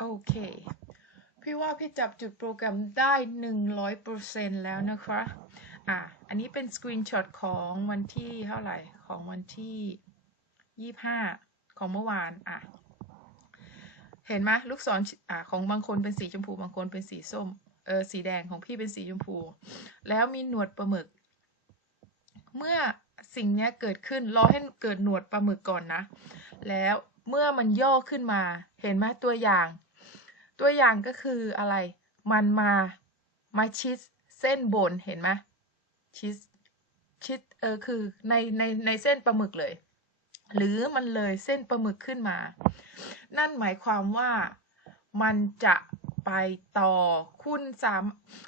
โอเค พี่ว่าพี่จับจุดโปรแกรมได้หนึ่งร้อยเปอร์เซ็นแล้วนะคะ อะ อันนี้เป็นสกรีนช็อตของวันที่เท่าไหร่ ของวันที่ยี่ห้าของเมื่อวาน อะ เห็นไหมลูกศรอะของบางคนเป็นสีชมพู บางคนเป็นสีส้ม เออ สีแดงของพี่เป็นสีชมพู แล้วมีหนวดปลาหมึก เมื่อสิ่งนี้เกิดขึ้น รอให้เกิดหนวดปลาหมึกก่อนนะ แล้วเมื่อมันย่อขึ้นมา เห็นไหมตัวอย่าง ตัวอย่างก็คืออะไร มันมา มาชิดเส้นบนเห็นไหมชิดชิดเออคือในในในเส้นปลาหมึกเลย หรือมันเลยเส้นปลาหมึกขึ้นมา นั่นหมายความว่ามันจะไปต่อคุณสาม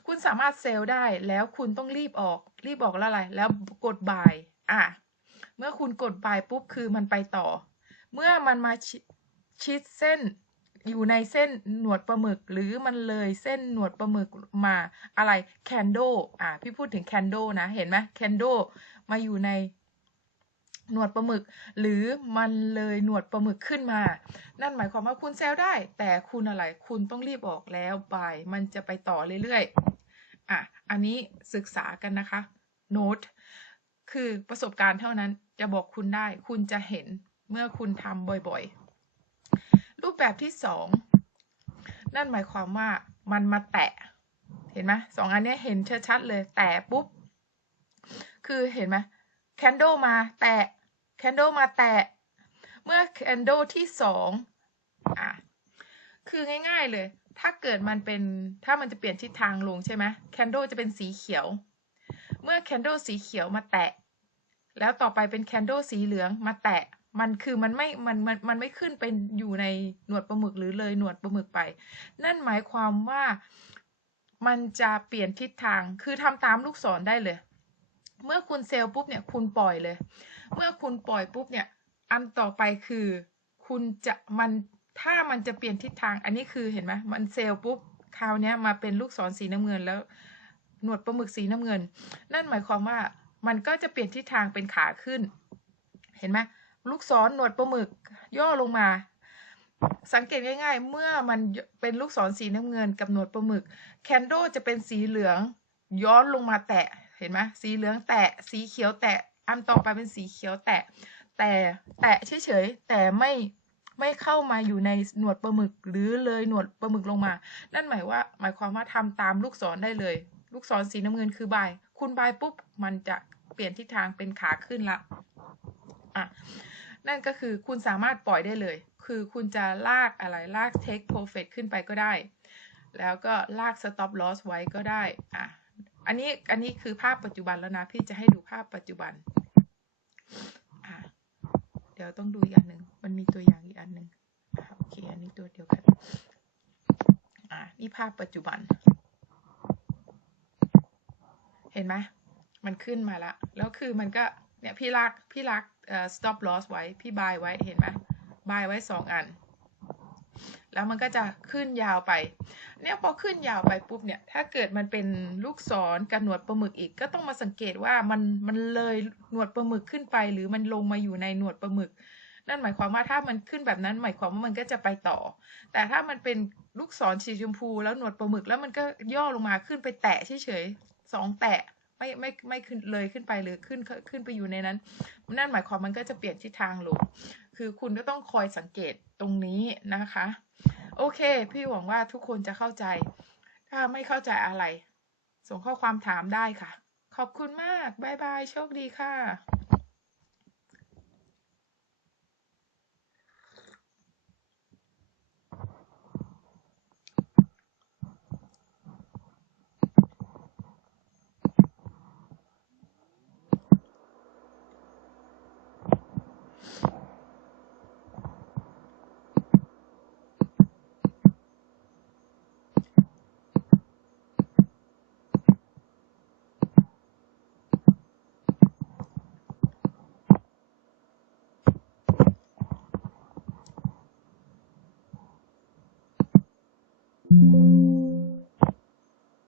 คุณสามารถเซลได้แล้วคุณต้องรีบออกรีบออกแล้วอะไร แล้วกดบายอะเมื่อคุณกดบายปุ๊บคือมันไปต่อ เมื่อมันมาชชิดเส้น อยู่ในเส้นหนวดปลาหมึก หรือมันเลยเส้นหนวดปลาหมึกมาอะไรแคนโดอะพี่พูดถึงแคนโดนะเห็นไหมแคนโดมาอยู่ในหนวดปลาหมึก หรือมันเลยหนวดปลาหมึกขึ้นมา นั่นหมายความว่าคุณเซลได้ แต่คุณอะไรคุณต้องรีบออกแล้วบายมันจะไปต่อเรื่อยๆอะอันนี้ศึกษากันนะคะโน้ตคือประสบการณ์เท่านั้นจะบอกคุณได้ คุณจะเห็นเมื่อคุณทำบ่อยๆ รูปแบบที่สองนั่นหมายความว่ามันมาแตะ เห็นไหมสองอันนี้เห็นชัดๆเลยแตะปุ๊บ คือเห็นไหมแคนโดมาแตะแคนโดมาแตะ เมื่อแคนโดที่สองอะคือง่ายๆเลย ถ้าเกิดมันเป็นถ้ามันจะเปลี่ยนทิศทางลงใช่ไหมแคนโดจะเป็นสีเขียว เมื่อแคนโดสีเขียวมาแตะ แล้วต่อไปเป็นแคนโดสีเหลืองมาแตะ มันคือมันไม่ มัน มัน มันไม่ขึ้นเป็นอยู่ในหนวดปลาหมึกหรือเลยหนวดปลาหมึกไป นั่นหมายความว่ามันจะเปลี่ยนทิศทาง คือทำตามลูกศรได้เลย เมื่อคุณเซลล์ปุ๊บเนี่ย คุณปล่อยเลย เมื่อคุณปล่อยปุ๊บเนี่ย อันต่อไปคือ คุณจะ มัน ถ้ามันจะเปลี่ยนทิศทาง อันนี้คือเห็นไหมมันเซลล์ปุ๊บ คราวนี้มาเป็นลูกศรสีน้ำเงินแล้ว หนวดปลาหมึกสีน้ำเงิน นั่นหมายความว่า มันก็จะเปลี่ยนทิศทางเป็นขาขึ้น เห็นไหม ลูกศรหนวดปลาหมึก ย่อลงมา สังเกตง่าย ๆ เมื่อมันเป็นลูกศรสีน้ำเงินกับหนวดปลาหมึก แคนโดจะเป็นสีเหลืองย้อนลงมาแตะเห็นไหมสีเหลืองแตะสีเขียวแตะอันต่อไปเป็นสีเขียวแตะ แต่แตะเฉยๆแต่ไม่ไม่เข้ามาอยู่ในหนวดปลาหมึก หรือเลยหนวดปลาหมึกลงมา นั่นหมายว่า หมายความว่าทำตามลูกศรได้เลย ลูกศรสีน้ำเงินคือบาย คุณบายปุ๊บ มันจะเปลี่ยนทิศทางเป็นขาขึ้นละ อะนั่นก็คือคุณสามารถปล่อยได้เลย คือคุณจะลากอะไรลาก take profit ขึ้นไปก็ได้ แล้วก็ลาก stop loss ไว้ก็ได้อะอันนี้อันนี้คือภาพปัจจุบันแล้วนะ พี่จะให้ดูภาพปัจจุบันอะเดี๋ยวต้องดูอีกอันหนึ่งมันมีตัวอย่างอีกอันหนึ่งอโอเคอันนี้ตัวเดียวกันอะนี่ภาพปัจจุบัน เห็นไหมมันขึ้นมาแล้วแล้วคือมันก็ เนี่ยพี่ลากพี่ลากเอ่อ stop loss ไว้พี่บายไว้เห็นไหมบายไว้สองอัน แล้วมันก็จะขึ้นยาวไป เนี่ยพอขึ้นยาวไปปุ๊บเนี่ย ถ้าเกิดมันเป็นลูกศรกับหนวดปลาหมึกอีก ก็ต้องมาสังเกตว่ามันมันเลยหนวดปลาหมึกขึ้นไป หรือมันลงมาอยู่ในหนวดปลาหมึกนั่นหมายความว่าถ้ามันขึ้นแบบนั้นหมายความว่ามันก็จะไปต่อ แต่ถ้ามันเป็นลูกศรสีชมพูแล้วหนวดปลาหมึกแล้วมันก็ย่อลงมาขึ้นไปแตะเฉยๆสองแตะ ไม่ไม่ไม่ขึ้นเลยขึ้นไปหรือขึ้นขึ้นไปอยู่ในนั้น นั่นหมายความมันก็จะเปลี่ยนทิศทางลงคือคุณก็ต้องคอยสังเกตตรงนี้นะคะ โอเค พี่หวังว่าทุกคนจะเข้าใจ ถ้าไม่เข้าใจอะไร ส่งข้อความถามได้ค่ะ ขอบคุณมาก บ๊ายบาย โชคดีค่ะ